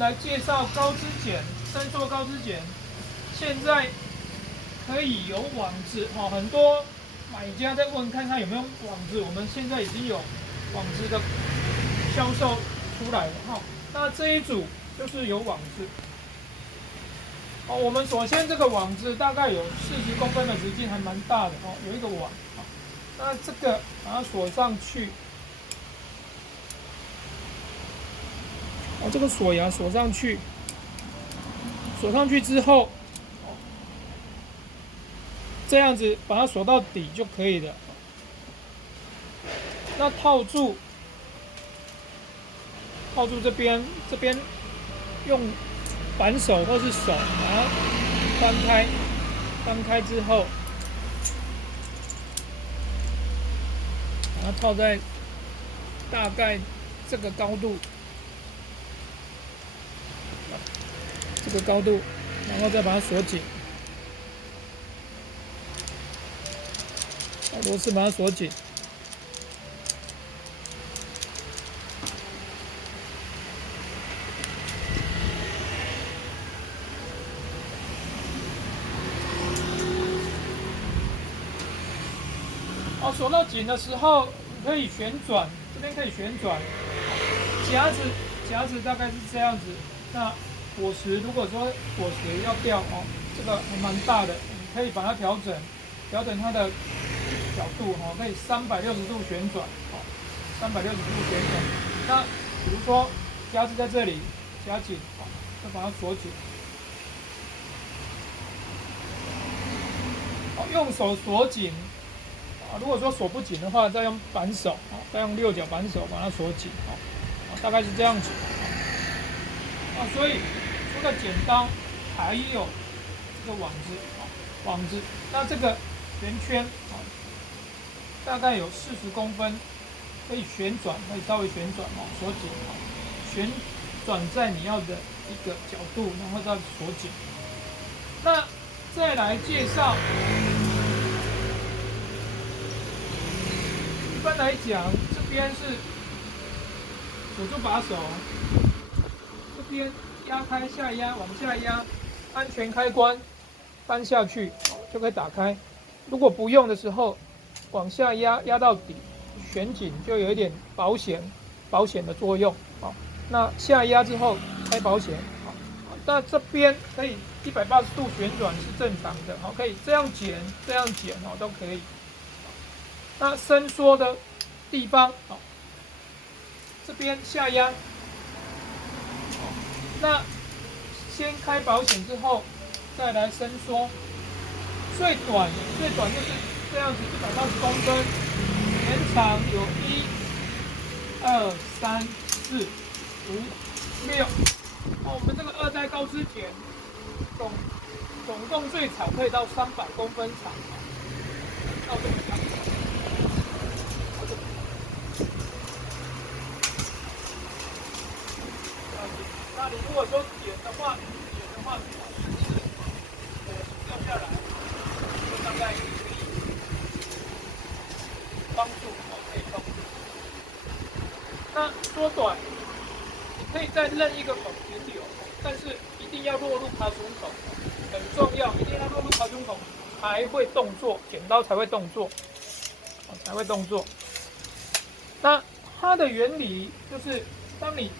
来介绍高支剪、伸缩高支剪，现在可以有网子哦，很多买家在问看看有没有网子，我们现在已经有网子的销售出来了哈。那这一组就是有网子。哦，我们首先这个网子大概有40公分的直径，还蛮大的哦，有一个网。那这个把它锁上去。这个锁牙锁上去，锁上去之后，这样子把它锁到底就可以了。那套住这边用反手或是手把它翻开之后，把它套在大概这个高度。然后再把它锁紧，螺丝把它锁紧。锁到紧的时候，你可以旋转，这边可以旋转。夹子大概是这样子。那果实如果说果实要掉这个还蛮大的，你可以把它调整它的角度可以360度旋转360度旋转。那比如说夹子在这里夹紧再把它锁紧。用手锁紧如果说锁不紧的话，再用扳手再用6角扳手把它锁紧大概是这样子所以除了剪刀，还有这个网子。那这个圆圈大概有40公分，可以旋转，可以稍微旋转锁紧旋转在你要的一个角度，然后再锁紧。那再来介绍，一般来讲，这边是锁住把手，这边压开下压，往下压，安全开关扳下去就可以打开。如果不用的时候，往下压到底，旋紧就有一点保险的作用那下压之后开保险那这边可以180度旋转是正常的可以这样剪都可以。那伸缩的地方这边下压。那先开保险之后，再来伸缩。最短就是这样子180公分，全长有1、2、3、4、5、6。我们这个2代高支剪，总共最长可以到300公分长，到这么长。那你如果说剪的话，掉下来，就大概可以帮助。那缩短，你可以再扔一个孔停留，但是一定要落入爬虫孔，很重要，一定要落入爬虫孔才会动作，剪刀才会动作，那它的原理就是，当你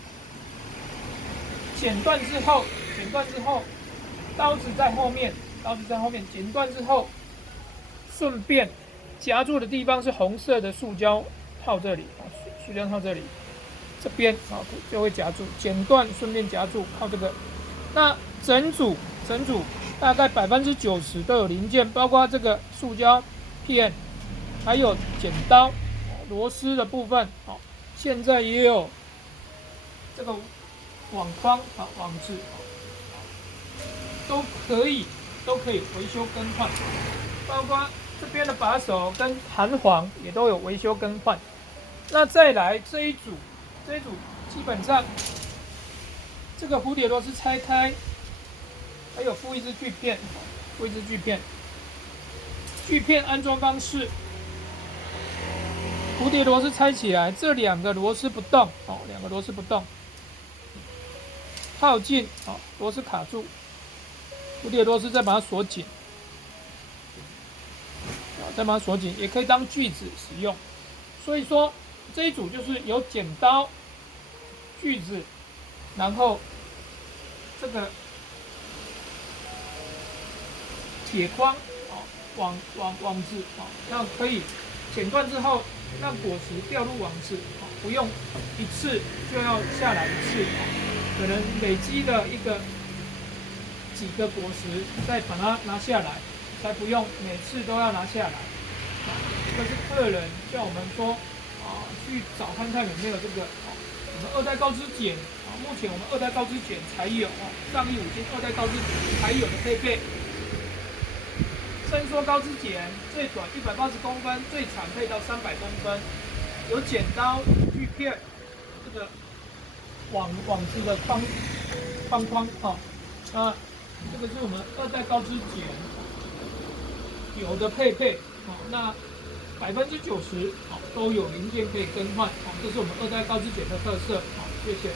剪断之后，刀子在后面，剪断之后，顺便夹住的地方是红色的塑胶套这里，这边就会夹住，剪断顺便夹住，靠这个。那整组大概90%都有零件，包括这个塑胶片，还有剪刀、螺丝的部分现在也有这个网框网子都可以维修更换，包括这边的把手跟弹簧也都有维修更换。那再来这一组基本上这个蝴蝶螺丝拆开，还有附一支锯片，锯片安装方式，蝴蝶螺丝拆起来，这2个螺丝不动套进，螺丝卡住，蝴蝶螺丝再把它锁紧，再把它锁紧，也可以当锯子使用。所以说这一组就是有剪刀、锯子，然后这个铁框，网子，让可以剪断之后，让果实掉入网子，不用一次就要下来一次，可能累积的几个果实，再把它拿下来，才不用每次都要拿下来。这个是客人叫我们说去找看看有没有这个我们2代高脂碱目前我们2代高脂碱才有上亿5斤2代高脂碱才有的配备。伸缩高脂碱最短180公分，最长可以到300公分，有剪刀、锯片，这个网子的框这个是我们2代高脂碱有的配备那90%都有零件可以更换这是我们2代高脂碱的特色谢谢。